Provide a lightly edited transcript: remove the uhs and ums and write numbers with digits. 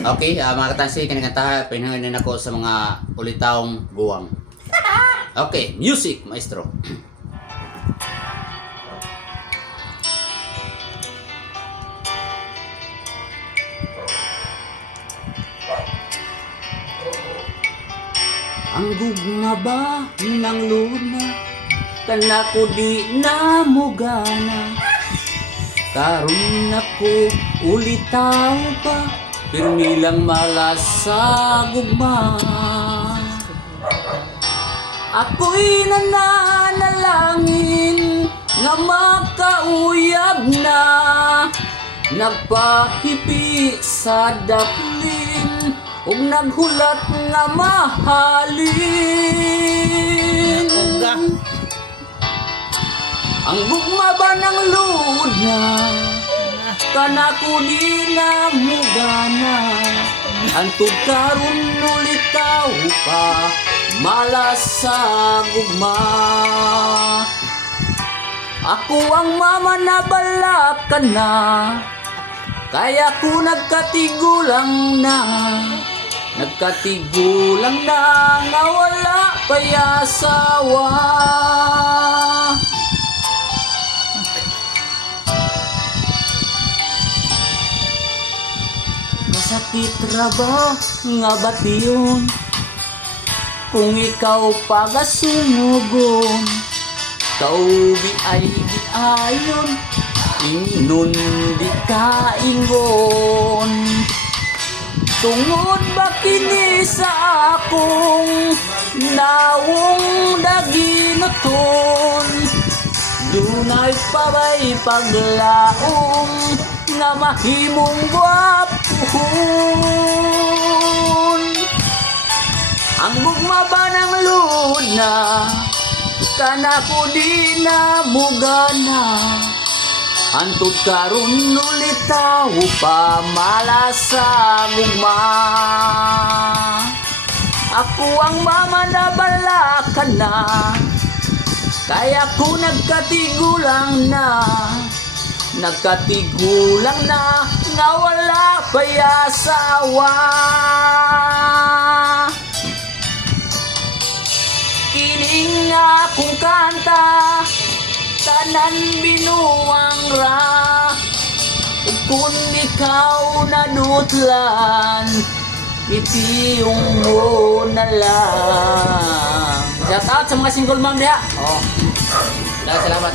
Okay, mga katansi, kanina pinahangin ako sa mga ulitaong guwang. Okay, music, maestro. Ang gugma ba ng luna, kana ko di na mugana. Karon ako ulitaw pa, pirmi lang malasa gugma. Ako'y nananalangin nga makauyab na, nagpahipi sa daplin ug naghulat nga mahalin. Ang gugma ba ng luna, kana ko di na mugana. Antud karon ulitaw pa, malas sa gugma. Ako ang mama na balakan na, kaya ko nagkatigulang na. Nagkatigulang na nga wala pa'y asawa. Kasakit ra ba nga bation kung ikaw pagasumugon? Kaubi ay di ayon, ingnon di kaingon. Tungod ba kini sa akong nawong daginoton? Dunay pabay paglaong nga mahimong gwapuhon. Ang gugma ba ng luna, kana ko di na mugana. Antud karon ulitaw pa, malas sa gugma. Ako ang mama na balakan na, kaya ko nagkatigulang na. Nagkatigulang na nga wala pa'y asawa. Kining nga kung kanta, tanan binuang ra. Ug kung ikaw nadutlan, ipiyong mo na lang. Shout out sa mga single mom diha. Salamat.